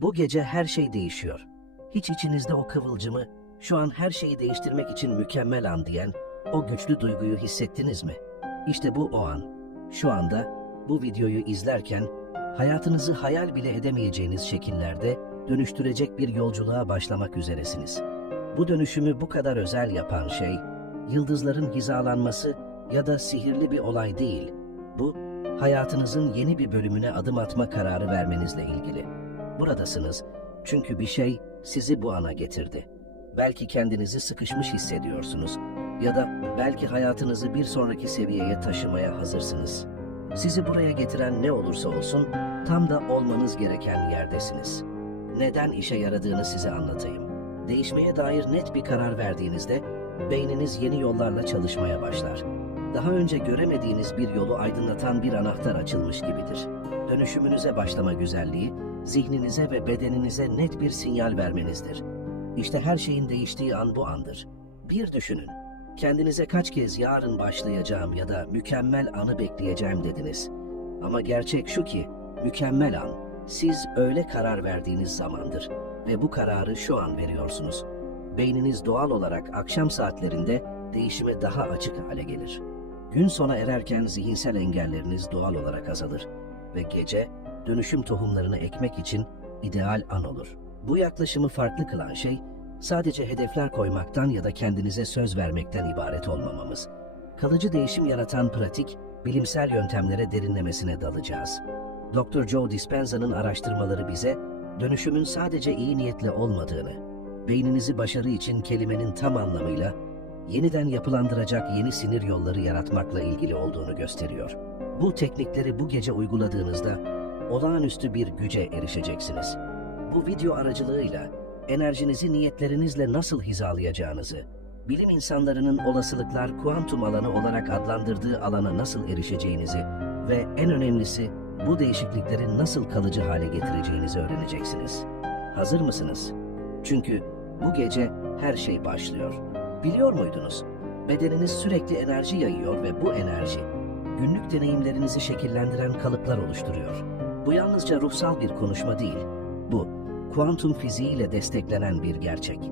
Bu gece her şey değişiyor. Hiç içinizde o kıvılcımı, şu an her şeyi değiştirmek için mükemmel an diyen o güçlü duyguyu hissettiniz mi? İşte bu o an. Şu anda bu videoyu izlerken hayatınızı hayal bile edemeyeceğiniz şekillerde dönüştürecek bir yolculuğa başlamak üzeresiniz. Bu dönüşümü bu kadar özel yapan şey, yıldızların hizalanması ya da sihirli bir olay değil. Bu, hayatınızın yeni bir bölümüne adım atma kararı vermenizle ilgili. Buradasınız çünkü bir şey sizi bu ana getirdi. Belki kendinizi sıkışmış hissediyorsunuz ya da belki hayatınızı bir sonraki seviyeye taşımaya hazırsınız. Sizi buraya getiren ne olursa olsun tam da olmanız gereken yerdesiniz. Neden işe yaradığını size anlatayım. Değişmeye dair net bir karar verdiğinizde beyniniz yeni yollarla çalışmaya başlar. Daha önce göremediğiniz bir yolu aydınlatan bir anahtar açılmış gibidir. Dönüşümünüze başlama güzelliği, zihninize ve bedeninize net bir sinyal vermenizdir. İşte her şeyin değiştiği an bu andır. Bir düşünün. Kendinize kaç kez yarın başlayacağım ya da mükemmel anı bekleyeceğim dediniz. Ama gerçek şu ki, mükemmel an, siz öyle karar verdiğiniz zamandır ve bu kararı şu an veriyorsunuz. Beyniniz doğal olarak akşam saatlerinde değişime daha açık hale gelir. Gün sona ererken zihinsel engelleriniz doğal olarak azalır ve gece dönüşüm tohumlarını ekmek için ideal an olur. Bu yaklaşımı farklı kılan şey sadece hedefler koymaktan ya da kendinize söz vermekten ibaret olmamamız. Kalıcı değişim yaratan pratik, bilimsel yöntemlere derinlemesine dalacağız. Dr. Joe Dispenza'nın araştırmaları bize dönüşümün sadece iyi niyetle olmadığını, beyninizi başarı için kelimenin tam anlamıyla yeniden yapılandıracak yeni sinir yolları yaratmakla ilgili olduğunu gösteriyor. Bu teknikleri bu gece uyguladığınızda olağanüstü bir güce erişeceksiniz. Bu video aracılığıyla enerjinizi niyetlerinizle nasıl hizalayacağınızı, bilim insanlarının olasılıklar kuantum alanı olarak adlandırdığı alana nasıl erişeceğinizi ve en önemlisi bu değişiklikleri nasıl kalıcı hale getireceğinizi öğreneceksiniz. Hazır mısınız? Çünkü bu gece her şey başlıyor. Biliyor muydunuz? Bedeniniz sürekli enerji yayıyor ve bu enerji günlük deneyimlerinizi şekillendiren kalıplar oluşturuyor. Bu yalnızca ruhsal bir konuşma değil. Bu kuantum fiziğiyle desteklenen bir gerçek.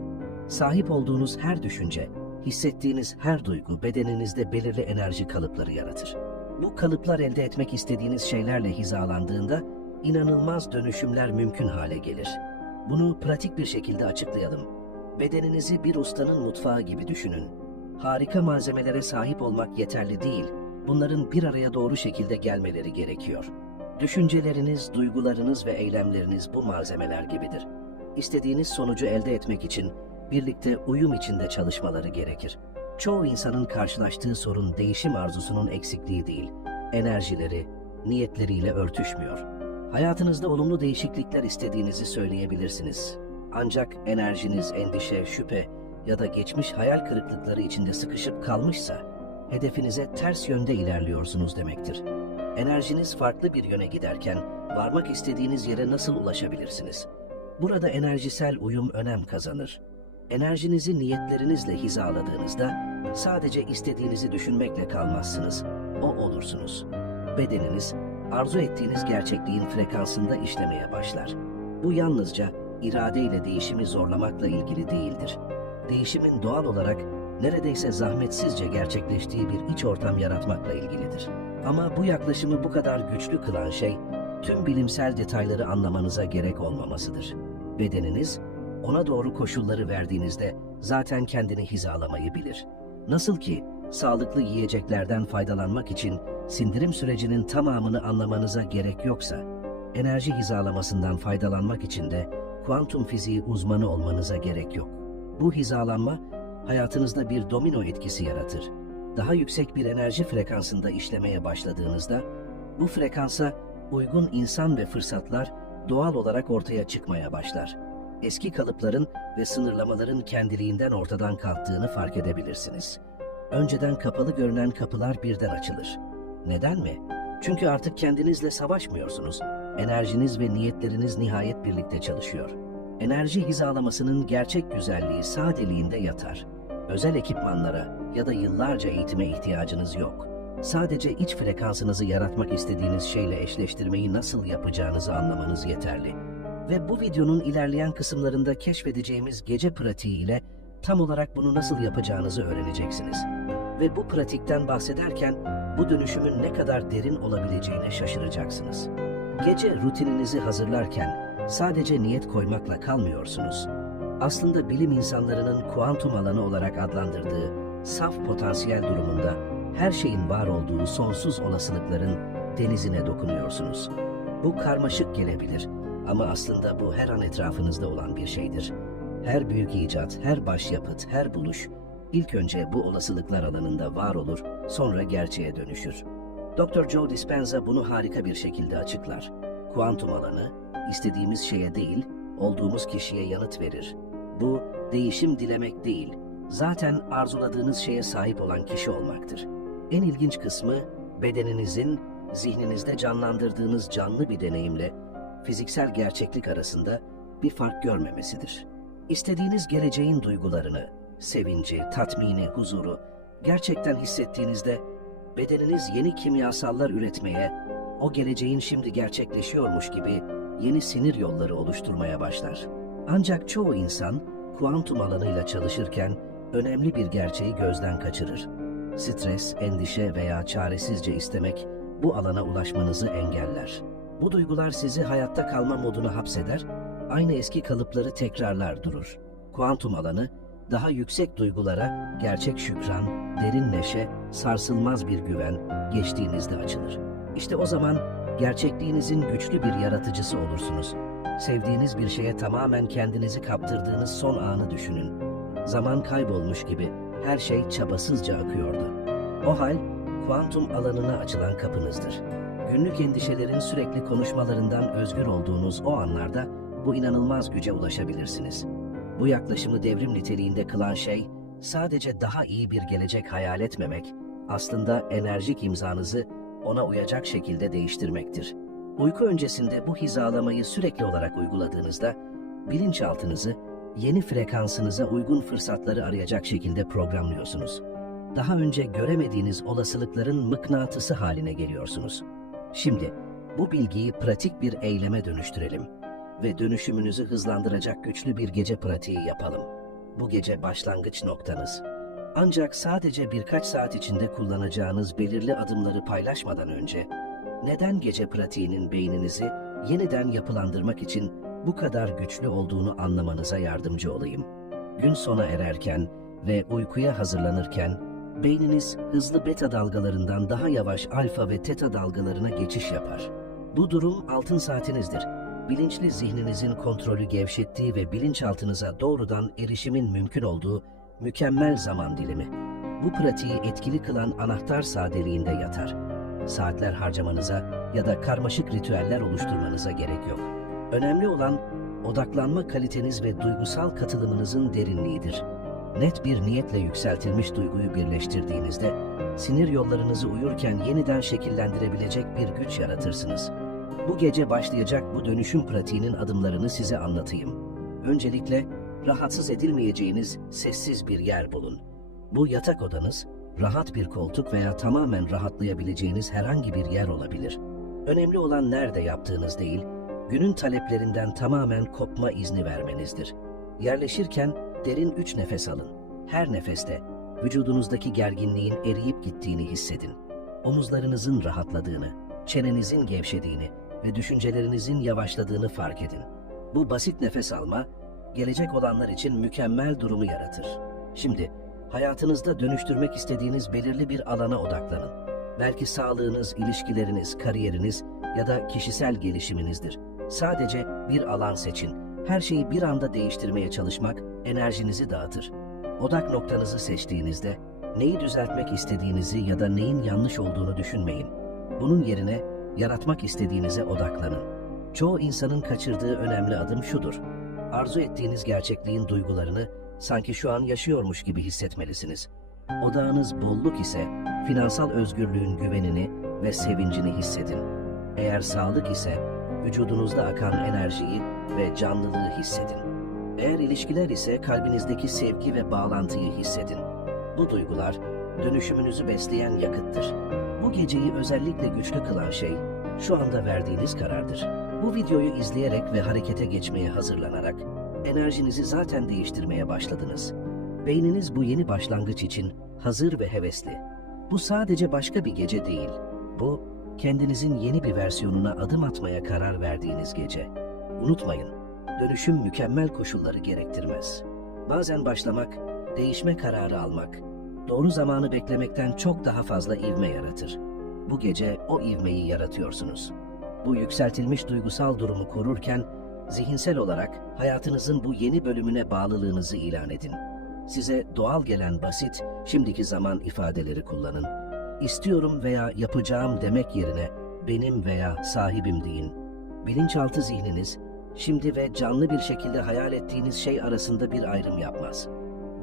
Sahip olduğunuz her düşünce, hissettiğiniz her duygu bedeninizde belirli enerji kalıpları yaratır. Bu kalıplar elde etmek istediğiniz şeylerle hizalandığında inanılmaz dönüşümler mümkün hale gelir. Bunu pratik bir şekilde açıklayalım. Bedeninizi bir ustanın mutfağı gibi düşünün. Harika malzemelere sahip olmak yeterli değil, bunların bir araya doğru şekilde gelmeleri gerekiyor. Düşünceleriniz, duygularınız ve eylemleriniz bu malzemeler gibidir. İstediğiniz sonucu elde etmek için birlikte uyum içinde çalışmaları gerekir. Çoğu insanın karşılaştığı sorun değişim arzusunun eksikliği değil, enerjileri, niyetleriyle örtüşmüyor. Hayatınızda olumlu değişiklikler istediğinizi söyleyebilirsiniz. Ancak enerjiniz endişe, şüphe ya da geçmiş hayal kırıklıkları içinde sıkışıp kalmışsa, hedefinize ters yönde ilerliyorsunuz demektir. Enerjiniz farklı bir yöne giderken varmak istediğiniz yere nasıl ulaşabilirsiniz? Burada enerjisel uyum önem kazanır. Enerjinizi niyetlerinizle hizaladığınızda sadece istediğinizi düşünmekle kalmazsınız. O olursunuz. Bedeniniz arzu ettiğiniz gerçekliğin frekansında işlemeye başlar. Bu yalnızca iradeyle değişimi zorlamakla ilgili değildir. Değişimin doğal olarak neredeyse zahmetsizce gerçekleştiği bir iç ortam yaratmakla ilgilidir. Ama bu yaklaşımı bu kadar güçlü kılan şey, tüm bilimsel detayları anlamanıza gerek olmamasıdır. Bedeniniz, ona doğru koşulları verdiğinizde zaten kendini hizalamayı bilir. Nasıl ki sağlıklı yiyeceklerden faydalanmak için sindirim sürecinin tamamını anlamanıza gerek yoksa, enerji hizalamasından faydalanmak için de kuantum fiziği uzmanı olmanıza gerek yok. Bu hizalanma hayatınızda bir domino etkisi yaratır. Daha yüksek bir enerji frekansında işlemeye başladığınızda bu frekansa uygun insan ve fırsatlar doğal olarak ortaya çıkmaya başlar. Eski kalıpların ve sınırlamaların kendiliğinden ortadan kalktığını fark edebilirsiniz. Önceden kapalı görünen kapılar birden açılır. Neden mi? Çünkü artık kendinizle savaşmıyorsunuz. Enerjiniz ve niyetleriniz nihayet birlikte çalışıyor. Enerji hizalamasının gerçek güzelliği sadeliğinde yatar. Özel ekipmanlara ya da yıllarca eğitime ihtiyacınız yok. Sadece iç frekansınızı yaratmak istediğiniz şeyle eşleştirmeyi nasıl yapacağınızı anlamanız yeterli. Ve bu videonun ilerleyen kısımlarında keşfedeceğimiz gece pratiği ile tam olarak bunu nasıl yapacağınızı öğreneceksiniz. Ve bu pratikten bahsederken bu dönüşümün ne kadar derin olabileceğine şaşıracaksınız. Gece rutininizi hazırlarken sadece niyet koymakla kalmıyorsunuz. Aslında bilim insanlarının kuantum alanı olarak adlandırdığı saf potansiyel durumunda her şeyin var olduğu sonsuz olasılıkların denizine dokunuyorsunuz. Bu karmaşık gelebilir ama aslında bu her an etrafınızda olan bir şeydir. Her büyük icat, her başyapıt, her buluş ilk önce bu olasılıklar alanında var olur, sonra gerçeğe dönüşür. Dr. Joe Dispenza bunu harika bir şekilde açıklar. Kuantum alanı, istediğimiz şeye değil, olduğumuz kişiye yanıt verir. Bu, değişim dilemek değil, zaten arzuladığınız şeye sahip olan kişi olmaktır. En ilginç kısmı, bedeninizin, zihninizde canlandırdığınız canlı bir deneyimle fiziksel gerçeklik arasında bir fark görmemesidir. İstediğiniz geleceğin duygularını, sevinci, tatmini, huzuru gerçekten hissettiğinizde bedeniniz yeni kimyasallar üretmeye, o geleceğin şimdi gerçekleşiyormuş gibi yeni sinir yolları oluşturmaya başlar. Ancak çoğu insan kuantum alanıyla çalışırken önemli bir gerçeği gözden kaçırır. Stres, endişe veya çaresizce istemek bu alana ulaşmanızı engeller. Bu duygular sizi hayatta kalma moduna hapseder, aynı eski kalıpları tekrarlar durur. Kuantum alanı, daha yüksek duygulara, gerçek şükran, derin neşe, sarsılmaz bir güven geçtiğinizde açılır. İşte o zaman gerçekliğinizin güçlü bir yaratıcısı olursunuz. Sevdiğiniz bir şeye tamamen kendinizi kaptırdığınız son anı düşünün. Zaman kaybolmuş gibi her şey çabasızca akıyordu. O hal, kuantum alanına açılan kapınızdır. Günlük endişelerin sürekli konuşmalarından özgür olduğunuz o anlarda bu inanılmaz güce ulaşabilirsiniz. Bu yaklaşımı devrim niteliğinde kılan şey, sadece daha iyi bir gelecek hayal etmemek, aslında enerjik imzanızı ona uyacak şekilde değiştirmektir. Uyku öncesinde bu hizalamayı sürekli olarak uyguladığınızda, bilinçaltınızı yeni frekansınıza uygun fırsatları arayacak şekilde programlıyorsunuz. Daha önce göremediğiniz olasılıkların mıknatısı haline geliyorsunuz. Şimdi bu bilgiyi pratik bir eyleme dönüştürelim ve dönüşümünüzü hızlandıracak güçlü bir gece pratiği yapalım. Bu gece başlangıç noktanız. Ancak sadece birkaç saat içinde kullanacağınız belirli adımları paylaşmadan önce, neden gece pratiğinin beyninizi yeniden yapılandırmak için bu kadar güçlü olduğunu anlamanıza yardımcı olayım. Gün sona ererken ve uykuya hazırlanırken, beyniniz hızlı beta dalgalarından daha yavaş alfa ve teta dalgalarına geçiş yapar. Bu durum altın saatinizdir. Bilinçli zihninizin kontrolü gevşettiği ve bilinçaltınıza doğrudan erişimin mümkün olduğu mükemmel zaman dilimi. Bu pratiği etkili kılan anahtar sadeliğinde yatar. Saatler harcamanıza ya da karmaşık ritüeller oluşturmanıza gerek yok. Önemli olan odaklanma kaliteniz ve duygusal katılımınızın derinliğidir. Net bir niyetle yükseltilmiş duyguyu birleştirdiğinizde sinir yollarınızı uyurken yeniden şekillendirebilecek bir güç yaratırsınız. Bu gece başlayacak bu dönüşüm pratiğinin adımlarını size anlatayım. Öncelikle rahatsız edilmeyeceğiniz sessiz bir yer bulun. Bu yatak odanız, rahat bir koltuk veya tamamen rahatlayabileceğiniz herhangi bir yer olabilir. Önemli olan nerede yaptığınız değil, günün taleplerinden tamamen kopma izni vermenizdir. Yerleşirken derin üç nefes alın. Her nefeste vücudunuzdaki gerginliğin eriyip gittiğini hissedin. Omuzlarınızın rahatladığını, çenenizin gevşediğini ve düşüncelerinizin yavaşladığını fark edin. Bu basit nefes alma, gelecek olanlar için mükemmel durumu yaratır. Şimdi hayatınızda dönüştürmek istediğiniz belirli bir alana odaklanın. Belki sağlığınız, ilişkileriniz, kariyeriniz ya da kişisel gelişiminizdir. Sadece bir alan seçin. Her şeyi bir anda değiştirmeye çalışmak enerjinizi dağıtır. Odak noktanızı seçtiğinizde neyi düzeltmek istediğinizi ya da neyin yanlış olduğunu düşünmeyin. Bunun yerine yaratmak istediğinize odaklanın. Çoğu insanın kaçırdığı önemli adım şudur. Arzu ettiğiniz gerçekliğin duygularını sanki şu an yaşıyormuş gibi hissetmelisiniz. Odağınız bolluk ise finansal özgürlüğün güvenini ve sevincini hissedin. Eğer sağlık ise vücudunuzda akan enerjiyi ve canlılığı hissedin. Eğer ilişkiler ise kalbinizdeki sevgi ve bağlantıyı hissedin. Bu duygular dönüşümünüzü besleyen yakıttır. Bu geceyi özellikle güçlü kılan şey şu anda verdiğiniz karardır. Bu videoyu izleyerek ve harekete geçmeye hazırlanarak enerjinizi zaten değiştirmeye başladınız. Beyniniz bu yeni başlangıç için hazır ve hevesli. Bu sadece başka bir gece değil. Bu kendinizin yeni bir versiyonuna adım atmaya karar verdiğiniz gece. Unutmayın, dönüşüm mükemmel koşulları gerektirmez. Bazen başlamak, değişme kararı almak, doğru zamanı beklemekten çok daha fazla ivme yaratır. Bu gece o ivmeyi yaratıyorsunuz. Bu yükseltilmiş duygusal durumu korurken, zihinsel olarak hayatınızın bu yeni bölümüne bağlılığınızı ilan edin. Size doğal gelen basit, şimdiki zaman ifadeleri kullanın. İstiyorum veya yapacağım demek yerine benim veya sahibim deyin. Bilinçaltı zihniniz, şimdi ve canlı bir şekilde hayal ettiğiniz şey arasında bir ayrım yapmaz.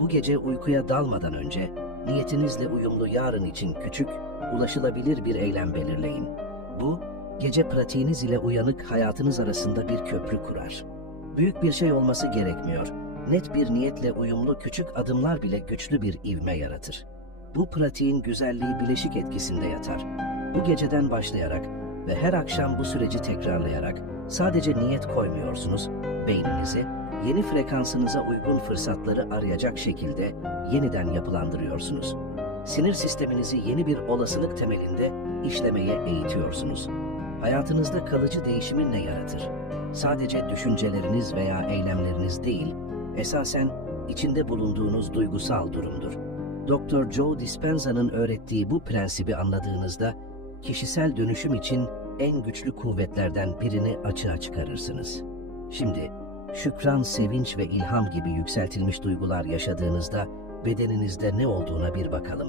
Bu gece uykuya dalmadan önce niyetinizle uyumlu yarın için küçük, ulaşılabilir bir eylem belirleyin. Bu, gece pratiğiniz ile uyanık hayatınız arasında bir köprü kurar. Büyük bir şey olması gerekmiyor. Net bir niyetle uyumlu küçük adımlar bile güçlü bir ivme yaratır. Bu pratiğin güzelliği bileşik etkisinde yatar. Bu geceden başlayarak ve her akşam bu süreci tekrarlayarak sadece niyet koymuyorsunuz, beyninizi yeni frekansınıza uygun fırsatları arayacak şekilde yeniden yapılandırıyorsunuz. Sinir sisteminizi yeni bir olasılık temelinde işlemeye eğitiyorsunuz. Hayatınızda kalıcı değişimi ne yaratır? Sadece düşünceleriniz veya eylemleriniz değil, esasen içinde bulunduğunuz duygusal durumdur. Dr. Joe Dispenza'nın öğrettiği bu prensibi anladığınızda kişisel dönüşüm için en güçlü kuvvetlerden birini açığa çıkarırsınız. Şimdi şükran, sevinç ve ilham gibi yükseltilmiş duygular yaşadığınızda bedeninizde ne olduğuna bir bakalım.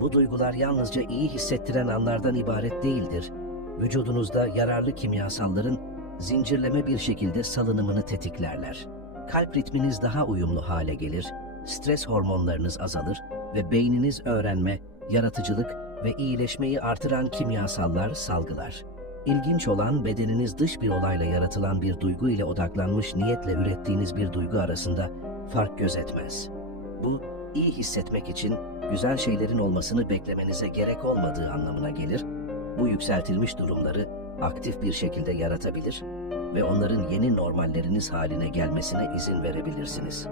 Bu duygular yalnızca iyi hissettiren anlardan ibaret değildir. Vücudunuzda yararlı kimyasalların zincirleme bir şekilde salınımını tetiklerler. Kalp ritminiz daha uyumlu hale gelir, stres hormonlarınız azalır ve beyniniz öğrenme, yaratıcılık ve iyileşmeyi artıran kimyasallar salgılar. İlginç olan bedeniniz dış bir olayla yaratılan bir duygu ile odaklanmış niyetle ürettiğiniz bir duygu arasında fark gözetmez. Bu, iyi hissetmek için güzel şeylerin olmasını beklemenize gerek olmadığı anlamına gelir. Bu yükseltilmiş durumları aktif bir şekilde yaratabilir ve onların yeni normalleriniz haline gelmesine izin verebilirsiniz.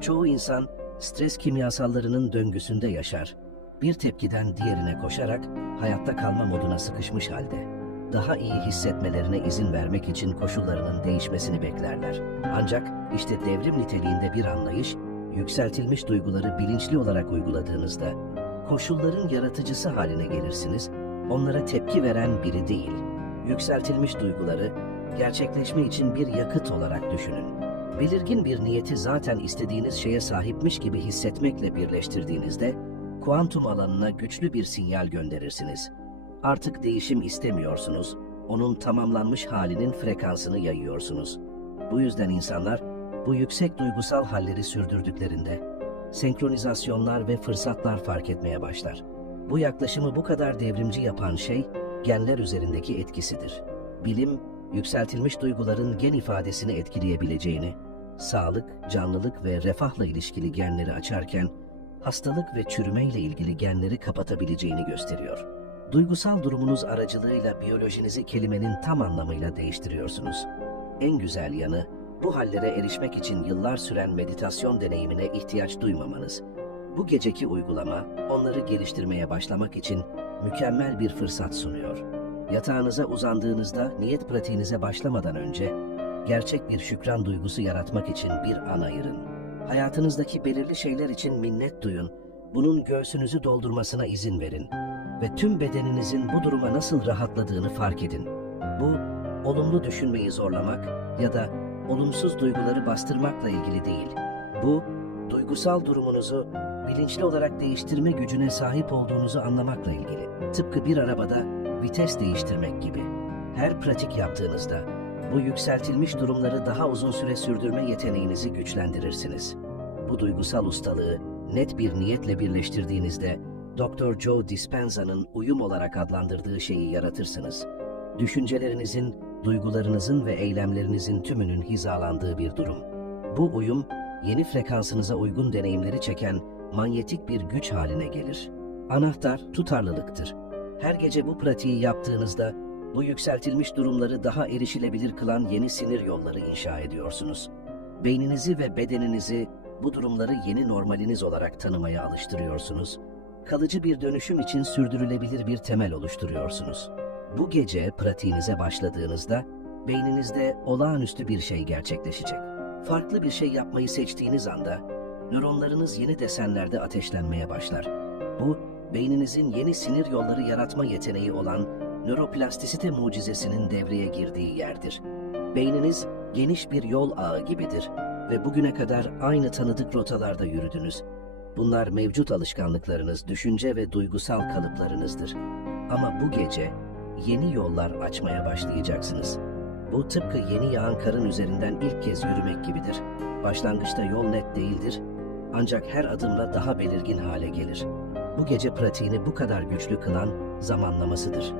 Çoğu insan stres kimyasallarının döngüsünde yaşar. Bir tepkiden diğerine koşarak hayatta kalma moduna sıkışmış halde. Daha iyi hissetmelerine izin vermek için koşullarının değişmesini beklerler. Ancak işte devrim niteliğinde bir anlayış, yükseltilmiş duyguları bilinçli olarak uyguladığınızda koşulların yaratıcısı haline gelirsiniz, onlara tepki veren biri değil. Yükseltilmiş duyguları gerçekleşme için bir yakıt olarak düşünün. Belirgin bir niyeti zaten istediğiniz şeye sahipmiş gibi hissetmekle birleştirdiğinizde kuantum alanına güçlü bir sinyal gönderirsiniz. Artık değişim istemiyorsunuz, onun tamamlanmış halinin frekansını yayıyorsunuz. Bu yüzden insanlar bu yüksek duygusal halleri sürdürdüklerinde senkronizasyonlar ve fırsatlar fark etmeye başlar. Bu yaklaşımı bu kadar devrimci yapan şey genler üzerindeki etkisidir. Bilim, yükseltilmiş duyguların gen ifadesini etkileyebileceğini, sağlık, canlılık ve refahla ilişkili genleri açarken, hastalık ve çürümeyle ilgili genleri kapatabileceğini gösteriyor. Duygusal durumunuz aracılığıyla biyolojinizi kelimenin tam anlamıyla değiştiriyorsunuz. En güzel yanı, bu hallere erişmek için yıllar süren meditasyon deneyimine ihtiyaç duymamanız. Bu geceki uygulama, onları geliştirmeye başlamak için mükemmel bir fırsat sunuyor. Yatağınıza uzandığınızda niyet pratiğinize başlamadan önce gerçek bir şükran duygusu yaratmak için bir an ayırın. Hayatınızdaki belirli şeyler için minnet duyun. Bunun göğsünüzü doldurmasına izin verin ve tüm bedeninizin bu duruma nasıl rahatladığını fark edin. Bu olumlu düşünmeyi zorlamak ya da olumsuz duyguları bastırmakla ilgili değil. Bu duygusal durumunuzu bilinçli olarak değiştirme gücüne sahip olduğunuzu anlamakla ilgili. Tıpkı bir arabada vites değiştirmek gibi. Her pratik yaptığınızda bu yükseltilmiş durumları daha uzun süre sürdürme yeteneğinizi güçlendirirsiniz. Bu duygusal ustalığı net bir niyetle birleştirdiğinizde Dr. Joe Dispenza'nın uyum olarak adlandırdığı şeyi yaratırsınız. Düşüncelerinizin, duygularınızın ve eylemlerinizin tümünün hizalandığı bir durum. Bu uyum, yeni frekansınıza uygun deneyimleri çeken manyetik bir güç haline gelir. Anahtar tutarlılıktır. Her gece bu pratiği yaptığınızda Bu yükseltilmiş durumları daha erişilebilir kılan yeni sinir yolları inşa ediyorsunuz. Beyninizi ve bedeninizi bu durumları yeni normaliniz olarak tanımaya alıştırıyorsunuz. Kalıcı bir dönüşüm için sürdürülebilir bir temel oluşturuyorsunuz. Bu gece pratiğinize başladığınızda beyninizde olağanüstü bir şey gerçekleşecek. Farklı bir şey yapmayı seçtiğiniz anda nöronlarınız yeni desenlerde ateşlenmeye başlar. Bu, beyninizin yeni sinir yolları yaratma yeteneği olan nöroplastisite mucizesinin devreye girdiği yerdir. Beyniniz geniş bir yol ağı gibidir ve bugüne kadar aynı tanıdık rotalarda yürüdünüz. Bunlar mevcut alışkanlıklarınız, düşünce ve duygusal kalıplarınızdır. Ama bu gece yeni yollar açmaya başlayacaksınız. Bu tıpkı yeni yağan karın üzerinden ilk kez yürümek gibidir. Başlangıçta yol net değildir, ancak her adımla daha belirgin hale gelir. Bu gece pratiğini bu kadar güçlü kılan zamanlamasıdır.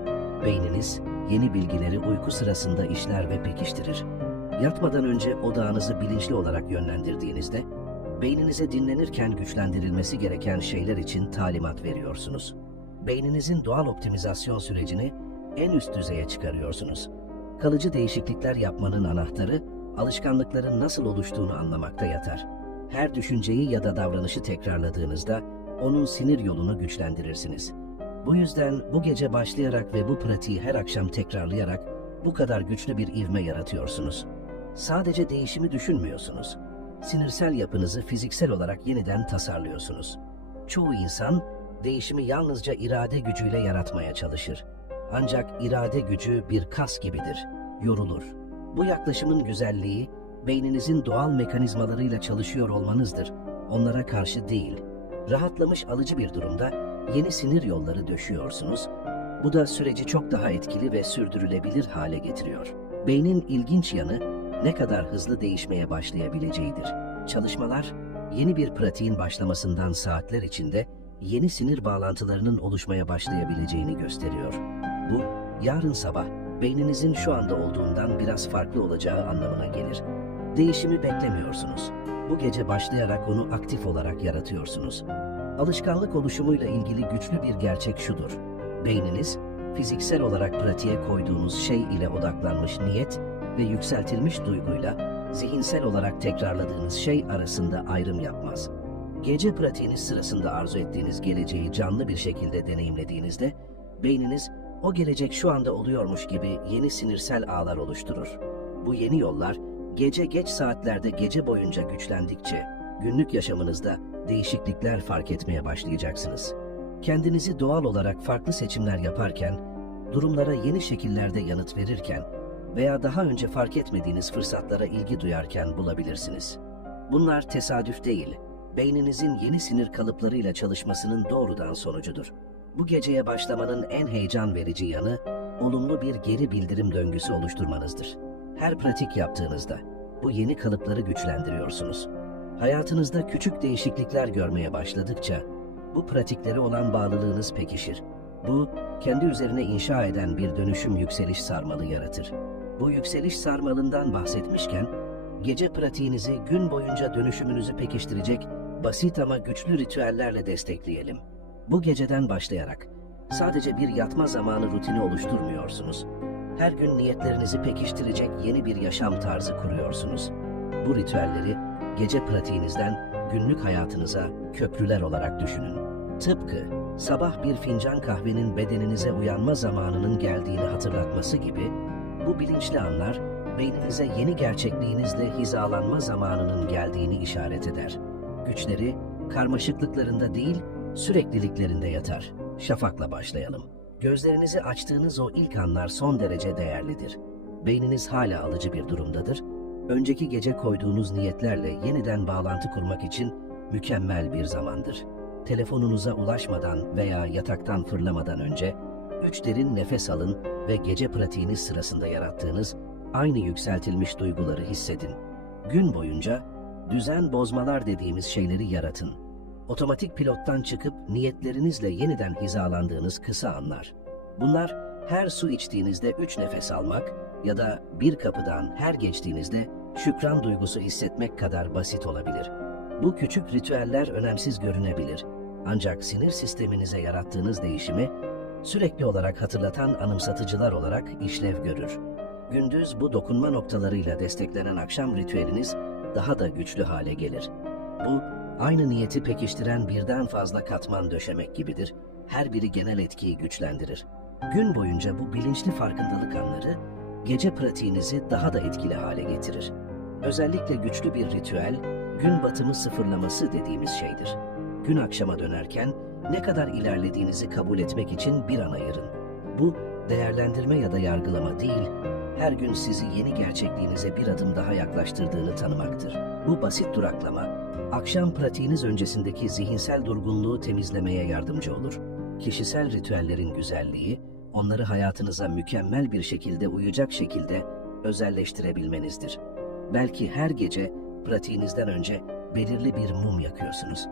Beyniniz yeni bilgileri uyku sırasında işler ve pekiştirir. Yatmadan önce odağınızı bilinçli olarak yönlendirdiğinizde, beyninize dinlenirken güçlendirilmesi gereken şeyler için talimat veriyorsunuz. Beyninizin doğal optimizasyon sürecini en üst düzeye çıkarıyorsunuz. Kalıcı değişiklikler yapmanın anahtarı, alışkanlıkların nasıl oluştuğunu anlamakta yatar. Her düşünceyi ya da davranışı tekrarladığınızda, onun sinir yolunu güçlendirirsiniz. Bu yüzden bu gece başlayarak ve bu pratiği her akşam tekrarlayarak bu kadar güçlü bir ivme yaratıyorsunuz. Sadece değişimi düşünmüyorsunuz. Sinirsel yapınızı fiziksel olarak yeniden tasarlıyorsunuz. Çoğu insan değişimi yalnızca irade gücüyle yaratmaya çalışır. Ancak irade gücü bir kas gibidir, yorulur. Bu yaklaşımın güzelliği, beyninizin doğal mekanizmalarıyla çalışıyor olmanızdır, onlara karşı değil. Rahatlamış alıcı bir durumda yeni sinir yolları döşüyorsunuz. Bu da süreci çok daha etkili ve sürdürülebilir hale getiriyor. Beynin ilginç yanı ne kadar hızlı değişmeye başlayabileceğidir. Çalışmalar, yeni bir pratiğin başlamasından saatler içinde yeni sinir bağlantılarının oluşmaya başlayabileceğini gösteriyor. Bu, yarın sabah beyninizin şu anda olduğundan biraz farklı olacağı anlamına gelir. Değişimi beklemiyorsunuz. Bu gece başlayarak onu aktif olarak yaratıyorsunuz. Alışkanlık oluşumuyla ilgili güçlü bir gerçek şudur. Beyniniz, fiziksel olarak pratiğe koyduğunuz şey ile odaklanmış niyet ve yükseltilmiş duyguyla zihinsel olarak tekrarladığınız şey arasında ayrım yapmaz. Gece pratiğiniz sırasında arzu ettiğiniz geleceği canlı bir şekilde deneyimlediğinizde, beyniniz o gelecek şu anda oluyormuş gibi yeni sinirsel ağlar oluşturur. Bu yeni yollar, gece geç saatlerde gece boyunca güçlendikçe, günlük yaşamınızda değişiklikler fark etmeye başlayacaksınız. Kendinizi doğal olarak farklı seçimler yaparken, durumlara yeni şekillerde yanıt verirken veya daha önce fark etmediğiniz fırsatlara ilgi duyarken bulabilirsiniz. Bunlar tesadüf değil, beyninizin yeni sinir kalıplarıyla çalışmasının doğrudan sonucudur. Bu geceye başlamanın en heyecan verici yanı, olumlu bir geri bildirim döngüsü oluşturmanızdır. Her pratik yaptığınızda bu yeni kalıpları güçlendiriyorsunuz. Hayatınızda küçük değişiklikler görmeye başladıkça bu pratiklere olan bağlılığınız pekişir. Bu, kendi üzerine inşa eden bir dönüşüm yükseliş sarmalı yaratır. Bu yükseliş sarmalından bahsetmişken, gece pratiğinizi gün boyunca dönüşümünüzü pekiştirecek basit ama güçlü ritüellerle destekleyelim. Bu geceden başlayarak sadece bir yatma zamanı rutini oluşturmuyorsunuz. Her gün niyetlerinizi pekiştirecek yeni bir yaşam tarzı kuruyorsunuz. Bu ritüelleri gece pratiğinizden günlük hayatınıza köprüler olarak düşünün. Tıpkı sabah bir fincan kahvenin bedeninize uyanma zamanının geldiğini hatırlatması gibi bu bilinçli anlar beyninize yeni gerçekliğinizle hizalanma zamanının geldiğini işaret eder. Güçleri karmaşıklıklarında değil, sürekliliklerinde yatar. Şafakla başlayalım. Gözlerinizi açtığınız o ilk anlar son derece değerlidir. Beyniniz hala alıcı bir durumdadır. Önceki gece koyduğunuz niyetlerle yeniden bağlantı kurmak için mükemmel bir zamandır. Telefonunuza ulaşmadan veya yataktan fırlamadan önce üç derin nefes alın ve gece pratiğiniz sırasında yarattığınız aynı yükseltilmiş duyguları hissedin. Gün boyunca düzen bozmalar dediğimiz şeyleri yaratın. Otomatik pilottan çıkıp niyetlerinizle yeniden hizalandığınız kısa anlar. Bunlar her su içtiğinizde üç nefes almak ya da bir kapıdan her geçtiğinizde şükran duygusu hissetmek kadar basit olabilir. Bu küçük ritüeller önemsiz görünebilir. Ancak sinir sisteminize yarattığınız değişimi sürekli olarak hatırlatan anımsatıcılar olarak işlev görür. Gündüz bu dokunma noktalarıyla desteklenen akşam ritüeliniz daha da güçlü hale gelir. Bu, aynı niyeti pekiştiren birden fazla katman döşemek gibidir. Her biri genel etkiyi güçlendirir. Gün boyunca bu bilinçli farkındalık anları, gece pratiğinizi daha da etkili hale getirir. Özellikle güçlü bir ritüel, gün batımı sıfırlaması dediğimiz şeydir. Gün akşama dönerken ne kadar ilerlediğinizi kabul etmek için bir an ayırın. Bu, değerlendirme ya da yargılama değil, her gün sizi yeni gerçekliğinize bir adım daha yaklaştırdığını tanımaktır. Bu basit duraklama, akşam pratiğiniz öncesindeki zihinsel durgunluğu temizlemeye yardımcı olur. Kişisel ritüellerin güzelliği, onları hayatınıza mükemmel bir şekilde uyacak şekilde özelleştirebilmenizdir. Belki her gece pratiğinizden önce belirli bir mum yakıyorsunuz.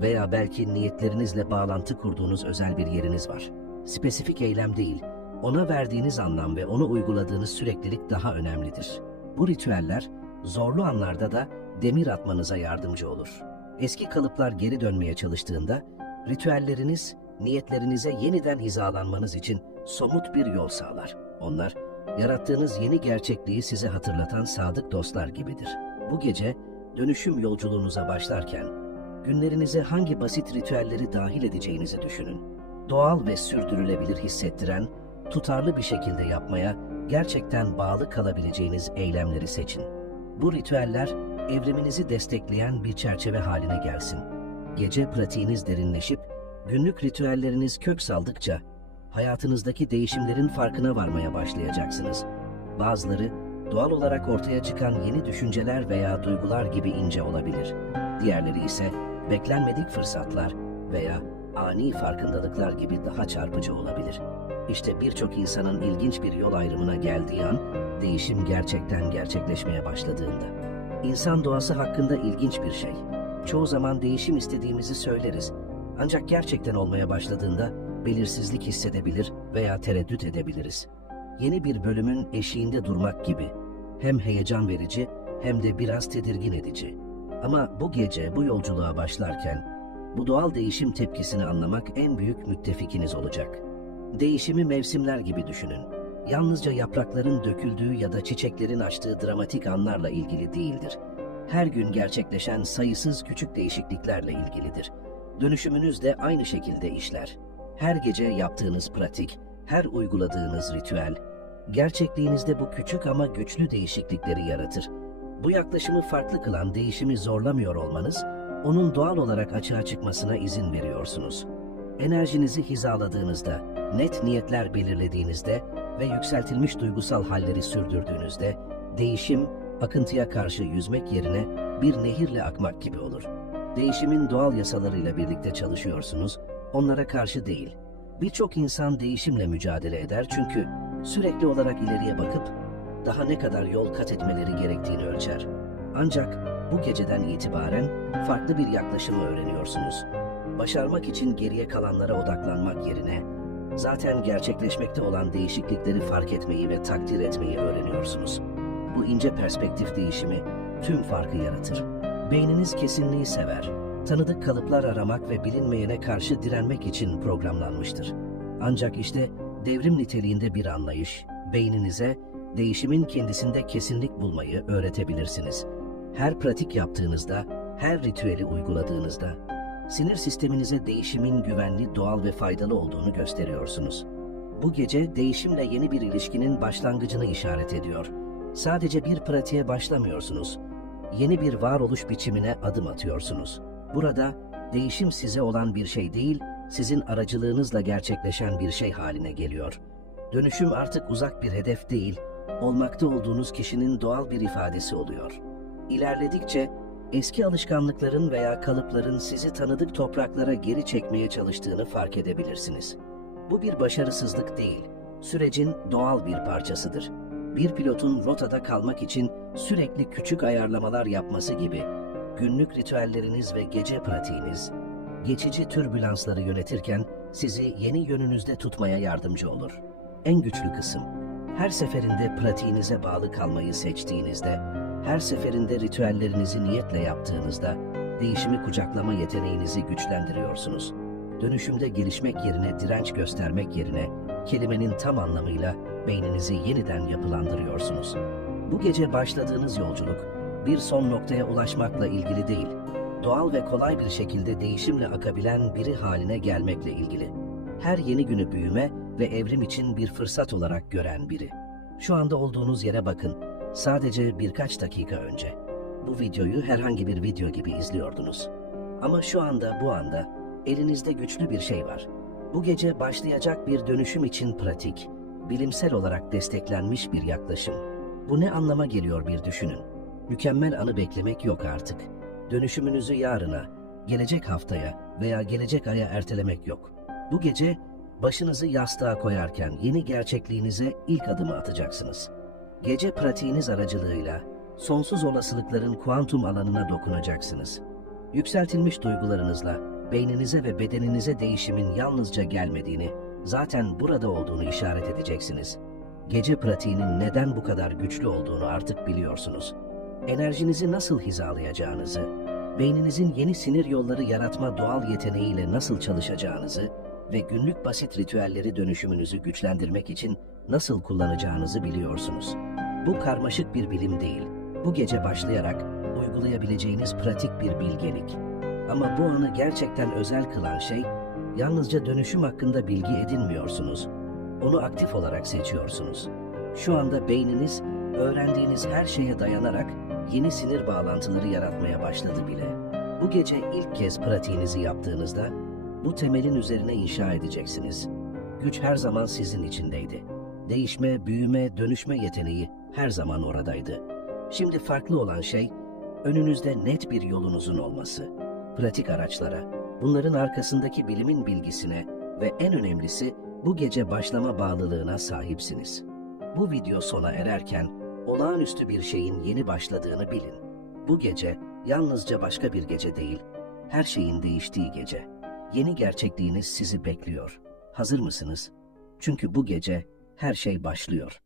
Veya belki niyetlerinizle bağlantı kurduğunuz özel bir yeriniz var. Spesifik eylem değil, ona verdiğiniz anlam ve onu uyguladığınız süreklilik daha önemlidir. Bu ritüeller zorlu anlarda da demir atmanıza yardımcı olur. Eski kalıplar geri dönmeye çalıştığında ritüelleriniz niyetlerinize yeniden hizalanmanız için somut bir yol sağlar. Onlar yarattığınız yeni gerçekliği size hatırlatan sadık dostlar gibidir. Bu gece dönüşüm yolculuğunuza başlarken günlerinize hangi basit ritüelleri dahil edeceğinizi düşünün. Doğal ve sürdürülebilir hissettiren, tutarlı bir şekilde yapmaya gerçekten bağlı kalabileceğiniz eylemleri seçin. Bu ritüeller evriminizi destekleyen bir çerçeve haline gelsin. Gece pratiğiniz derinleşip günlük ritüelleriniz kök saldıkça hayatınızdaki değişimlerin farkına varmaya başlayacaksınız. Bazıları doğal olarak ortaya çıkan yeni düşünceler veya duygular gibi ince olabilir. Diğerleri ise beklenmedik fırsatlar veya ani farkındalıklar gibi daha çarpıcı olabilir. İşte birçok insanın ilginç bir yol ayrımına geldiği an, değişim gerçekten gerçekleşmeye başladığında. İnsan doğası hakkında ilginç bir şey. Çoğu zaman değişim istediğimizi söyleriz. Ancak gerçekten olmaya başladığında belirsizlik hissedebilir veya tereddüt edebiliriz. Yeni bir bölümün eşiğinde durmak gibi. Hem heyecan verici hem de biraz tedirgin edici. Ama bu gece bu yolculuğa başlarken bu doğal değişim tepkisini anlamak en büyük müttefikiniz olacak. Değişimi mevsimler gibi düşünün. Yalnızca yaprakların döküldüğü ya da çiçeklerin açtığı dramatik anlarla ilgili değildir. Her gün gerçekleşen sayısız küçük değişikliklerle ilgilidir. Dönüşümünüz de aynı şekilde işler. Her gece yaptığınız pratik, her uyguladığınız ritüel, gerçekliğinizde bu küçük ama güçlü değişiklikleri yaratır. Bu yaklaşımı farklı kılan değişimi zorlamıyor olmanız, onun doğal olarak açığa çıkmasına izin veriyorsunuz. Enerjinizi hizaladığınızda, net niyetler belirlediğinizde ve yükseltilmiş duygusal halleri sürdürdüğünüzde, değişim, akıntıya karşı yüzmek yerine bir nehirle akmak gibi olur. Değişimin doğal yasalarıyla birlikte çalışıyorsunuz, onlara karşı değil. Birçok insan değişimle mücadele eder çünkü sürekli olarak ileriye bakıp daha ne kadar yol kat etmeleri gerektiğini ölçer. Ancak bu geceden itibaren farklı bir yaklaşımı öğreniyorsunuz. Başarmak için geriye kalanlara odaklanmak yerine zaten gerçekleşmekte olan değişiklikleri fark etmeyi ve takdir etmeyi öğreniyorsunuz. Bu ince perspektif değişimi tüm farkı yaratır. Beyniniz kesinliği sever. Tanıdık kalıplar aramak ve bilinmeyene karşı direnmek için programlanmıştır. Ancak işte devrim niteliğinde bir anlayış, beyninize değişimin kendisinde kesinlik bulmayı öğretebilirsiniz. Her pratik yaptığınızda, her ritüeli uyguladığınızda, sinir sisteminize değişimin güvenli, doğal ve faydalı olduğunu gösteriyorsunuz. Bu gece değişimle yeni bir ilişkinin başlangıcını işaret ediyor. Sadece bir pratiğe başlamıyorsunuz. Yeni bir varoluş biçimine adım atıyorsunuz. Burada değişim size olan bir şey değil, sizin aracılığınızla gerçekleşen bir şey haline geliyor. Dönüşüm artık uzak bir hedef değil, olmakta olduğunuz kişinin doğal bir ifadesi oluyor. İlerledikçe eski alışkanlıkların veya kalıpların sizi tanıdık topraklara geri çekmeye çalıştığını fark edebilirsiniz. Bu bir başarısızlık değil, sürecin doğal bir parçasıdır. Bir pilotun rotada kalmak için sürekli küçük ayarlamalar yapması gibi günlük ritüelleriniz ve gece pratiğiniz geçici türbülansları yönetirken sizi yeni yönünüzde tutmaya yardımcı olur. En güçlü kısım, her seferinde pratiğinize bağlı kalmayı seçtiğinizde, her seferinde ritüellerinizi niyetle yaptığınızda değişimi kucaklama yeteneğinizi güçlendiriyorsunuz. dönüşümde gelişmek yerine direnç göstermek yerine kelimenin tam anlamıyla beyninizi yeniden yapılandırıyorsunuz. Bu gece başladığınız yolculuk bir son noktaya ulaşmakla ilgili değil, doğal ve kolay bir şekilde değişimle akabilen biri haline gelmekle ilgili. Her yeni günü büyüme ve evrim için bir fırsat olarak gören biri. Şu anda olduğunuz yere bakın. Sadece birkaç dakika önce. Bu videoyu herhangi bir video gibi izliyordunuz. Ama şu anda bu anda elinizde güçlü bir şey var. Bu gece başlayacak bir dönüşüm için pratik, bilimsel olarak desteklenmiş bir yaklaşım. Bu ne anlama geliyor bir düşünün. Mükemmel anı beklemek yok artık. Dönüşümünüzü yarına, gelecek haftaya veya gelecek aya ertelemek yok. Bu gece başınızı yastığa koyarken yeni gerçekliğinize ilk adımı atacaksınız. Gece pratiğiniz aracılığıyla sonsuz olasılıkların kuantum alanına dokunacaksınız. Yükseltilmiş duygularınızla beyninize ve bedeninize değişimin yalnızca gelmediğini, zaten burada olduğunu işaret edeceksiniz. Gece pratiğinin neden bu kadar güçlü olduğunu artık biliyorsunuz. Enerjinizi nasıl hizalayacağınızı, beyninizin yeni sinir yolları yaratma doğal yeteneğiyle nasıl çalışacağınızı ve günlük basit ritüelleri dönüşümünüzü güçlendirmek için nasıl kullanacağınızı biliyorsunuz. Bu karmaşık bir bilim değil. Bu gece başlayarak uygulayabileceğiniz pratik bir bilgelik. Ama bu anı gerçekten özel kılan şey, yalnızca dönüşüm hakkında bilgi edinmiyorsunuz. Onu aktif olarak seçiyorsunuz. Şu anda beyniniz, öğrendiğiniz her şeye dayanarak yeni sinir bağlantıları yaratmaya başladı bile. Bu gece ilk kez pratiğinizi yaptığınızda, bu temelin üzerine inşa edeceksiniz. Güç her zaman sizin içindeydi. Değişme, büyüme, dönüşme yeteneği her zaman oradaydı. Şimdi farklı olan şey, önünüzde net bir yolunuzun olması. Pratik araçlara, bunların arkasındaki bilimin bilgisine ve en önemlisi bu gece başlama bağlılığına sahipsiniz. Bu video sona ererken olağanüstü bir şeyin yeni başladığını bilin. Bu gece yalnızca başka bir gece değil, her şeyin değiştiği gece. Yeni gerçekliğiniz sizi bekliyor. Hazır mısınız? Çünkü bu gece her şey başlıyor.